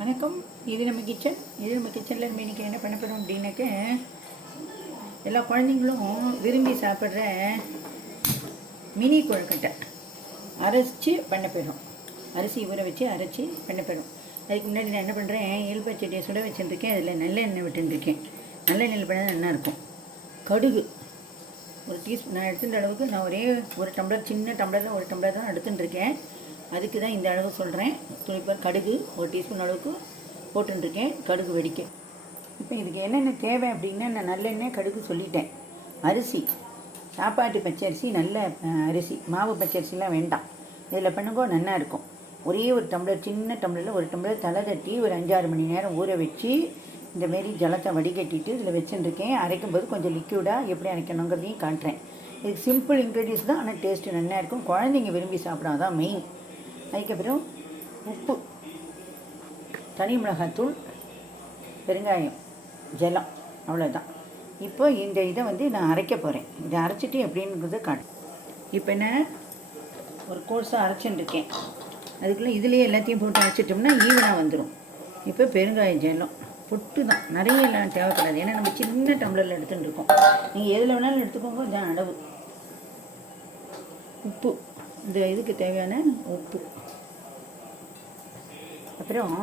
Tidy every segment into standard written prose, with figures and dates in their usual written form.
வணக்கம். இது நம்ம கிச்சனில் இன்றைக்கி என்ன பண்ண போகிறோம் அப்படின்னாக்க, எல்லா குழந்தைங்களும் விரும்பி சாப்பிட்ற மினி கொழுக்கட்டை அரைச்சி பண்ண போயிடும். அரிசி ஊற வச்சு அரைச்சி பண்ண போயிடும். அதுக்கு முன்னாடி நான் என்ன பண்ணுறேன், எலுப்பச்சட்டியை சுட வச்சுருக்கேன். அதில் நல்ல எண்ணெய் விட்டுருக்கேன். நல்ல எண்ணெயில் பண்ணால் நல்லாயிருக்கும். கடுகு ஒரு டீஸ்பூன் நான் எடுத்துகிற அளவுக்கு நான் ஒரே ஒரு டம்ளர், சின்ன டம்ளரில் ஒரு டம்ளர் தான் எடுத்துட்டுருக்கேன். அதுக்கு தான் இந்த அளவு சொல்கிறேன். துணிப்பர் கடுகு ஒரு டீஸ்பூன் அளவுக்கு போட்டுருக்கேன். கடுகு வெடிக்க. இப்போ இதுக்கு என்னென்ன தேவை அப்படின்னா, நான் நல்லெண்ணெய் கடுகு சொல்லிட்டேன். அரிசி சாப்பாட்டு பச்சரிசி, நல்ல அரிசி, மாவு பச்சரிசிலாம் வேண்டாம். இதில் பண்ணுங்கோ நல்லா இருக்கும். ஒரே ஒரு டம்ளர், சின்ன டம்ளரில் ஒரு டம்ளர் தலை தட்டி ஒரு 5-6 மணி நேரம் ஊற வச்சு இந்தமாரி ஜலத்தை வடிகட்டிட்டு இதில் வச்சுருக்கேன். அரைக்கும்போது கொஞ்சம் லிக்யூடாக எப்படி அரைக்கணுங்கிறதையும் காட்டுறேன். இதுக்கு சிம்பிள் இன்க்ரீடியன்ஸ் தான், ஆனால் டேஸ்ட்டு நல்லா இருக்கும். குழந்தைங்க விரும்பி சாப்பிடாதான் மெயின். அதுக்கப்புறம் உப்பு, தனி மிளகாத்தூள், பெருங்காயம், ஜலம், அவ்வளோதான். இப்போ இந்த இதை நான் அரைக்க போகிறேன். இதை அரைச்சிட்டு எப்படிங்கிறத காட்டு. இப்போ நான் ஒரு கோர்ஸாக அரைச்சிட்டுருக்கேன். அதுக்குள்ளே இதுலேயே எல்லாத்தையும் போட்டு அரைச்சிட்டோம்னா ஈவனாக வந்துடும். இப்போ பெருங்காயம், ஜலம் பொட்டு தான், நிறைய எல்லாம் தேவைப்படாது. ஏன்னா நம்ம சின்ன டம்ளரில் எடுத்துகிட்டு இருக்கோம். நீங்கள் எதில் வேணாலும் எடுத்துக்கோங்க, இதான் அளவு. உப்பு, இந்த இதுக்கு தேவையான உப்பு. அப்புறம்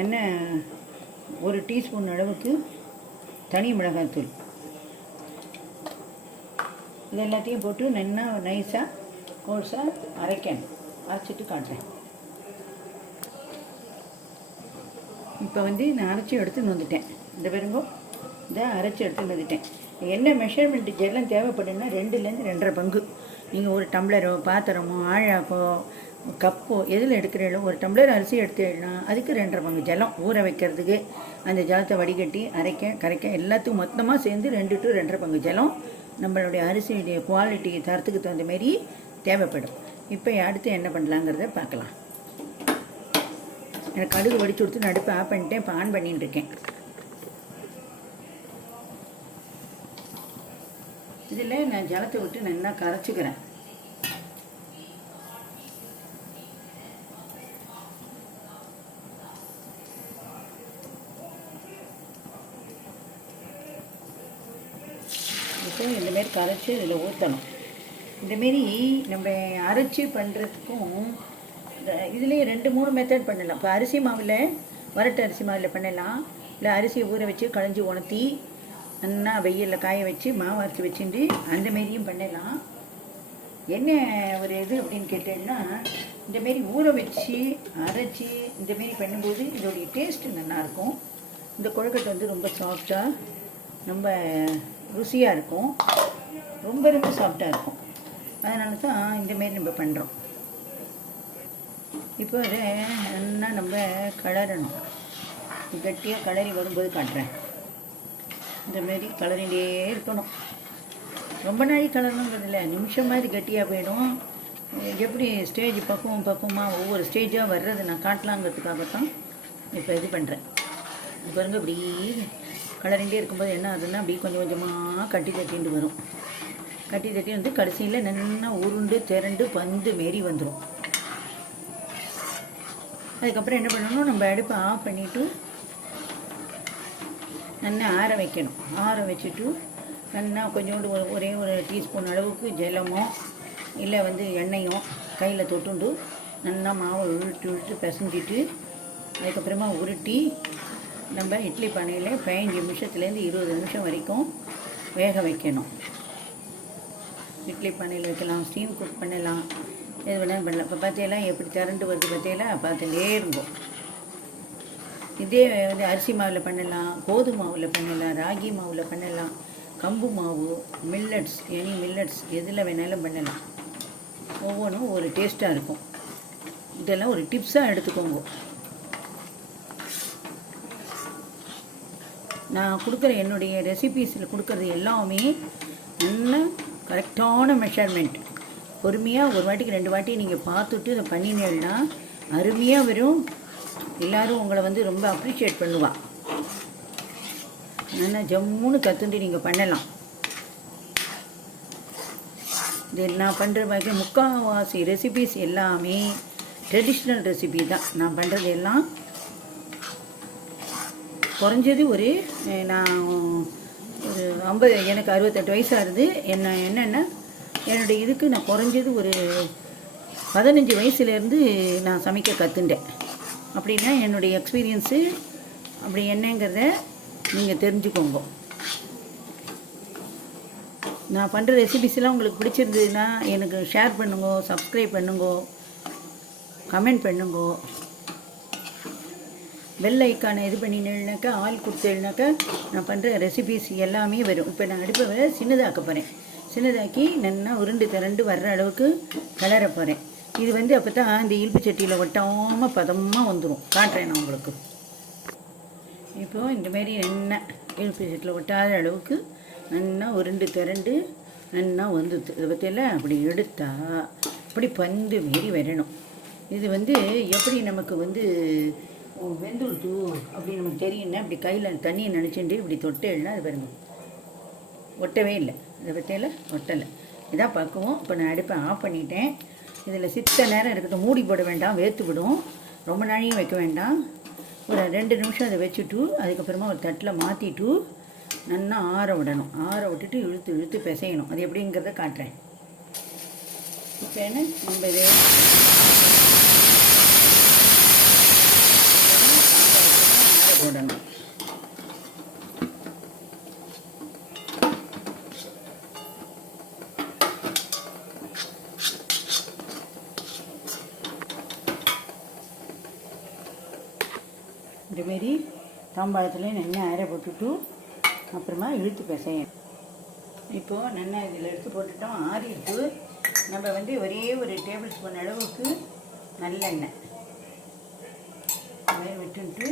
என்ன, ஒரு டீஸ்பூன் அளவுக்கு தனி மிளகாய்த்தூள். இது எல்லாத்தையும் போட்டு நல்லா நைஸாக கோர்ஸாக அரைக்கணும். அரைச்சிட்டு காட்டுறேன். இப்போ நான் அரைச்சி எடுத்துன்னு வந்துட்டேன். இந்த பெருங்கோ இதை அரைச்சி எடுத்துன்னு வந்துட்டேன். என்ன மெஷர்மெண்ட்டு ஜெல்லாம் தேவைப்படுன்னா 2லேருந்து 2.5 பங்கு. நீங்கள் ஒரு டம்ளரோ, பாத்திரமோ, ஆழாக்கோ, கப்போ எதில் எடுக்கிறீங்களோ, ஒரு டம்ளர் அரிசி எடுத்துனா அதுக்கு 2.5 பங்கு ஜலம் ஊற வைக்கிறதுக்கு. அந்த ஜலத்தை வடிகட்டி கரைக்க எல்லாத்துக்கும் மொத்தமாக சேர்ந்து 2 to 2.5 பங்கு ஜலம் நம்மளுடைய அரிசியுடைய குவாலிட்டி தரத்துக்கு தகுந்த மாரி தேவைப்படும். இப்போ அடுத்து என்ன பண்ணலாங்கிறத பார்க்கலாம். எனக்கு கடுகு வடிச்சு கொடுத்து நடுப்பு ஆஃப் பண்ணிட்டேன். இப்போ ஆன் பண்ணிட்டு இருக்கேன். இதில் நான் ஜலத்தை விட்டு நல்லா கரைச்சிக்கிறேன். இப்போ இந்தமாரி கரைச்சி இதில் ஊற்றணும். இந்தமாரி நம்ம அரைச்சி பண்ணுறதுக்கும் இதுலேயே 2-3 மெத்தட் பண்ணலாம். இப்போ அரிசி மாவில், வரட்டு அரிசி மாவில் பண்ணலாம். இல்லை அரிசியை ஊற வச்சு களைஞ்சி உணர்த்தி நல்லா வெயிலில் காய வச்சு மாவு அரைச்சி வச்சுட்டு அந்தமாரியும் பண்ணலாம். என்ன ஒரு இது அப்படின்னு கேட்டேன்னா, இந்தமாரி ஊற வச்சு அரைச்சி இந்தமாரி பண்ணும்போது இதோடைய டேஸ்ட்டு நல்லாயிருக்கும். இந்த கொழுக்கட்டை ரொம்ப சாஃப்டாக, ரொம்ப ருசியாக இருக்கும். ரொம்ப ரொம்ப சாஃப்டாக இருக்கும். அதனால தான் இந்தமாரி நம்ம பண்ணுறோம். இப்போ அதை நல்லா நம்ம கலரணும். கட்டியாக கலரி வரும்போது காட்டுறேன். இந்தமாரி கலரிலே இருக்கணும். ரொம்ப நாளை கலரணுங்கிறதில்ல, நிமிஷம் மாதிரி கட்டியாக போயிடும். எப்படி ஸ்டேஜ் பக்குவமாக ஒவ்வொரு ஸ்டேஜாக வர்றது நான் காட்டலாங்கிறதுக்காகத்தான் இப்போ இது பண்ணுறேன். பாருங்க, இப்படி கலரிண்டே இருக்கும்போது என்ன ஆகுதுன்னா, அப்படி கொஞ்சம் கொஞ்சமாக கட்டி தட்டிட்டு வரும். கட்டி தட்டி கடைசியில் நல்லா உருண்டு திரண்டு பந்து மாரி வந்துடும். அதுக்கப்புறம் என்ன பண்ணணும், நம்ம அடுப்பை ஆஃப் பண்ணிவிட்டு நல்லா ஆற வைக்கணும். ஆற வச்சுட்டு நல்லா கொஞ்சோண்டு ஒரே ஒரு டீஸ்பூன் அளவுக்கு ஜலமோ இல்லை எண்ணெயோ கையில் தொட்டுண்டு நல்லா மாவை இழுத்து பிசைஞ்சிட்டு அதுக்கப்புறமா உருட்டி நம்ம இட்லி பானையில் 15 நிமிஷத்துலேருந்து 20 நிமிஷம் வரைக்கும் வேக வைக்கணும். இட்லி பானையில் வைக்கலாம், ஸ்டீம் குக் பண்ணலாம், எது வேணாலும் பண்ணலாம். இப்போ பார்த்தியெல்லாம் எப்படி திரண்டு வருது பார்த்தியெல்லாம், பார்த்துட்டே இருந்தோம். இதே அரிசி மாவில் பண்ணலாம், கோதுமை மாவில் பண்ணலாம், ராகி மாவில் பண்ணலாம், கம்பு மாவு, மில்லட்ஸ், எனி மில்லட்ஸ் எதில் வேணாலும் பண்ணலாம். ஒவ்வொன்றும் ஒரு டேஸ்ட்டாக இருக்கும். இதெல்லாம் ஒரு டிப்ஸாக எடுத்துக்கோங்க. நான் கொடுக்குற என்னுடைய ரெசிபீஸில் கொடுக்குறது எல்லாமே நல்ல கரெக்டான மெஷர்மெண்ட். பொறுமையாக ஒரு வாட்டிக்கு 2 வாட்டி நீங்கள் பார்த்துட்டு இதை பண்ணினீங்கன்னா அருமையாக வரும். எல்லோரும் உங்களை ரொம்ப அப்ரிஷியேட் பண்ணுவாள். நல்லா ஜம்முன்னு கற்றுண்டு நீங்கள் பண்ணலாம். இது நான் பண்ணுற மாதிரி முக்கால்வாசி ரெசிபீஸ் எல்லாமே ட்ரெடிஷ்னல் ரெசிபி தான் நான் பண்ணுறது எல்லாம். குறைஞ்சது ஒரு நான் ஒரு 50 எனக்கு 68 வயசு ஆகுது. என்னென்னா என்னுடைய இதுக்கு நான் குறைஞ்சது ஒரு 15 வயசுலேருந்து நான் சமைக்க கற்றுண்டேன். அப்படின்னா என்னுடைய எக்ஸ்பீரியன்ஸு அப்படி என்னங்கிறத நீங்கள் தெரிஞ்சுக்கோங்க. நான் பண்ணுற ரெசிபிஸ்லாம் உங்களுக்கு பிடிச்சிருந்ததுன்னா எனக்கு ஷேர் பண்ணுங்க, சப்ஸ்கிரைப் பண்ணுங்க, கமெண்ட் பண்ணுங்க. பெல் ஐக்கானை இது பண்ணினாக்கா ஆள் கொடுத்தேன்னாக்கா நான் பண்ணுற ரெசிபிஸ் எல்லாமே வரும். இப்போ நான் அடுப்பை சின்னதாக்க போகிறேன். சின்னதாக்கி நல்லா உருண்டு திரண்டு வர்ற அளவுக்கு கிளற போகிறேன். இது அப்போ தான் இந்த இல்பு சட்டியில் ஒட்டாமல் பதமாக வந்துடும். காட்டுறேன் நான் உங்களுக்கு. இப்போது இந்தமாரி நல்லா இல்பு சட்டியில் ஒட்டாத அளவுக்கு நல்லா உருண்டு திரண்டு நல்லா வந்துடுது. இதை பற்றியெல்லாம் அப்படி எடுத்தால் அப்படி பந்து மாரி வரணும். இது எப்படி நமக்கு வெந்துடுது அப்படி நமக்கு தெரியும்னா இப்படி கையில் தண்ணியை நினச்சிட்டு இப்படி தொட்டேன்னா அது பாருங்க ஒட்டவே இல்லை. இதை பற்றியெல்லாம் ஒட்டலை. இதான் பக்குவோம். இப்போ நான் அடுப்பை ஆஃப் பண்ணிட்டேன். இதில் சித்த நேரம் இருக்கட்டும். மூடி போட வேண்டாம், வேர்த்து விடும். ரொம்ப நாளையும் வைக்க வேண்டாம். ஒரு 2 நிமிஷம் அதை வச்சுட்டு அதுக்கப்புறமா ஒரு தட்டில் மாற்றிட்டு நல்லா ஆற விடணும். ஆற விட்டுட்டு இழுத்து இழுத்து பிசையணும். அது எப்படிங்கிறத காட்டுறேன். இப்போ என்ன நம்ம இதை ஆற போடணும். இதுமாரி தாம்பாளத்தில் நல்லா அரை போட்டுட்டு அப்புறமா இழுத்து பிசையணும். இப்போது நல்லா இதில் எடுத்து போட்டுட்டோம். ஆறிட்டு நம்ம ஒரே ஒரு டேபிள் ஸ்பூன் அளவுக்கு நல்லெண்ணெய் அதை விட்டுட்டு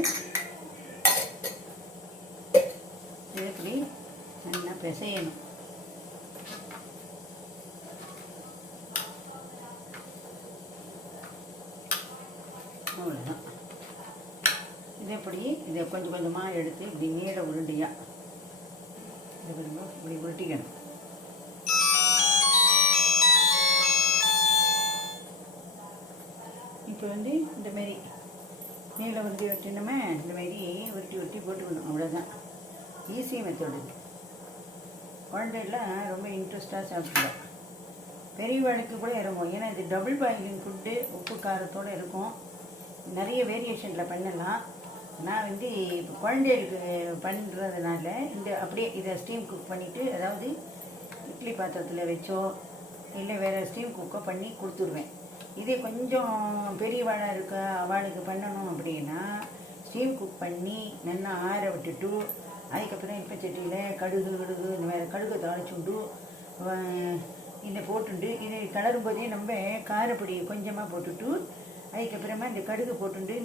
இப்படி நல்லா பிசையணும். அவ்வளோதான். இதை கொஞ்சம் கொஞ்சமாக எடுத்து இப்படி நீள உருண்டியாக இப்படி உருட்டிக்கணும். இப்போ இந்தமாரி நீள உருட்டி வச்சுனோமே இந்தமாரி உருட்டி போட்டுக்கணும். அவ்வளோதான். Easy method. குழந்தைலாம் ரொம்ப இன்ட்ரெஸ்டாக சாப்பிடுவோம். பெரியவாளுக்கு கூட இறங்கும். ஏன்னா இது டபுள் பாயிலிங் ஃபுட்டு, உப்பு காரத்தோடு இருக்கும். நிறைய வேரியேஷனில் பண்ணலாம். நான் இப்போ குழந்தைகளுக்கு பண்ணுறதுனால அப்படியே இதை ஸ்டீம் குக் பண்ணிவிட்டு, அதாவது இட்லி பாத்திரத்தில் வச்சோ இல்லை வேறு ஸ்டீம் குக்கோ பண்ணி கொடுத்துருவேன். இதே கொஞ்சம் பெரிய வாழைக்கு பண்ணணும் அப்படின்னா ஸ்டீம் குக் பண்ணி நல்லா ஆற விட்டுட்டு அதுக்கப்புறம் இப்போ சட்டியில் கடுகு இந்த வேறு கடுகை தாளிச்சுண்டு இதை போட்டுண்டு இதை கிளறும் போதே நம்ம காரப்பொடி கொஞ்சமாக போட்டுட்டு அதுக்கப்புறமா இந்த கடுகு போட்டுண்டு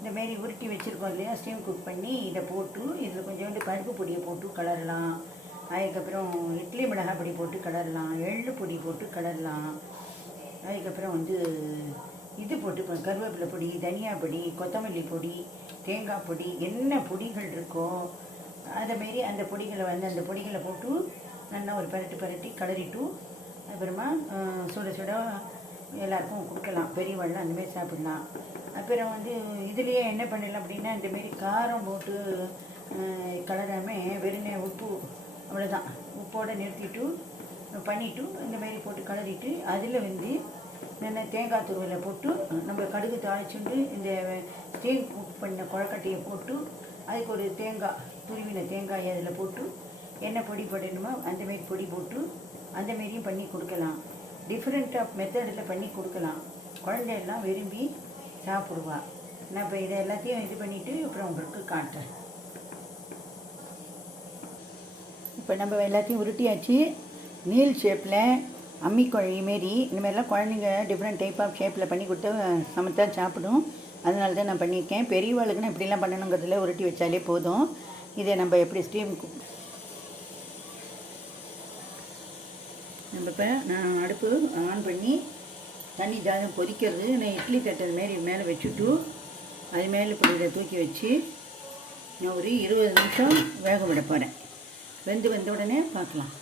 இந்தமாரி உருட்டி வச்சுருக்கோம் இல்லையா, ஸ்டீம் குக் பண்ணி இதை போட்டு இதில் கொஞ்சோண்டு பருப்பு பொடியை போட்டு கிளறலாம். அதுக்கப்புறம் இட்லி மிளகாய் பொடி போட்டு கிளறலாம், எள்ளு பொடி போட்டு கிளறலாம். அதுக்கப்புறம் இது போட்டு கருவேப்பிலை பொடி, தனியா பொடி, கொத்தமல்லி பொடி, தேங்காய் பொடி, என்ன பொடிகள் இருக்கோ அதேமாரி அந்த பொடிகளை அந்த பொடிகளை போட்டு நல்லா ஒரு பரட்டி கிளறிட்டு அப்புறமா சுட எல்லாருக்கும் கொடுக்கலாம். பெரியவாள்லாம் அந்தமாரி சாப்பிட்லாம். அப்புறம் இதுலேயே என்ன பண்ணலாம் அப்படின்னா இந்தமாரி காரம் போட்டு கலராமல் வெறும் உப்பு அவ்வளோதான், உப்போடு நிறுத்திட்டு பண்ணிவிட்டு இந்தமாரி போட்டு கிளறிட்டு அதில் நல்லா தேங்காய் துருவலை போட்டு நம்ம கடுகு தாளிச்சுண்டு இந்த ஸ்டீம் குக் பண்ண கொழக்கட்டையை போட்டு அதுக்கு ஒரு துருவின தேங்காயை அதில் போட்டு என்ன பொடி போடணுமோ அந்தமாரி பொடி போட்டு அந்தமாரியும் பண்ணி கொடுக்கலாம். டிஃப்ரெண்ட் ஆஃப் மெத்தடில் பண்ணி கொடுக்கலாம். குழந்தையெல்லாம் விரும்பி சாப்பிடுவா. நான் இப்போ இதை எல்லாத்தையும் இது பண்ணிவிட்டு அப்புறம் உங்களுக்கு காட்டுறேன். இப்போ நம்ம எல்லாத்தையும் உருட்டியாச்சு. நீல் ஷேப்பில் அம்மிக்குழி மாரி இந்தமாரிலாம் குழந்தைங்க டிஃப்ரெண்ட் டைப் ஆஃப் ஷேப்பில் பண்ணி கொடுத்தா சமைத்தா சாப்பிடும். அதனால தான் நான் பண்ணியிருக்கேன். பெரியவாளுக்குன்னு இப்படிலாம் பண்ணணுங்கிறதுல உருட்டி வச்சாலே போதும். இதை நம்ம எப்படி ஸ்டீம் நம்ம இப்போ நான் அடுப்பு ஆன் பண்ணி தண்ணி ஜாதம் கொதிக்கிறது. நான் இட்லி தட்டது மாரி மேலே வச்சுட்டு அது மேலே இப்போ இதை தூக்கி வச்சு நான் ஒரு 20 நிமிஷம் வேக விட போகிறேன். வெந்த உடனே பார்க்கலாம்.